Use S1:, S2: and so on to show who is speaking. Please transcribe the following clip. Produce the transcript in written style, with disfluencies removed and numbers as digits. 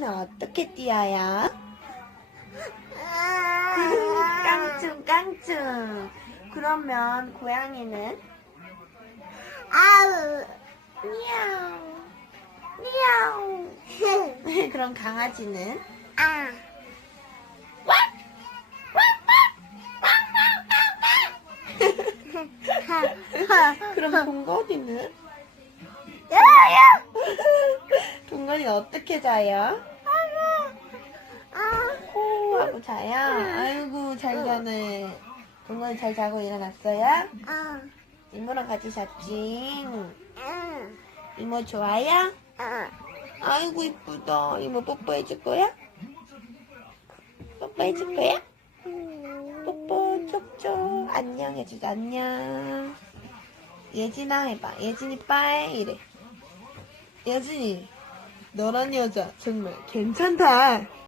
S1: 고양이는 어떻게 뛰어요? 깡충 깡충. 그러면 고양이는
S2: 아우.
S1: 미야옹 미야옹. 그럼 강아지는
S2: 아.
S1: 그럼 동건이는
S2: 야야.
S1: 동건이는 어떻게 자요? 오 하고 자요? 아이고 잘 자네. 동건이 잘 자고 일어났어요? 이모랑 같이 잤지? 이모 좋아요? 아이고 이쁘다. 이모 뽀뽀해줄 거야? 뽀뽀해줄 거야? 뽀뽀 쪽쪽 안녕 해주자. 안녕. 예진아 해봐. 예진이 빠이 이래. 예진이 너란 여자 정말 괜찮다.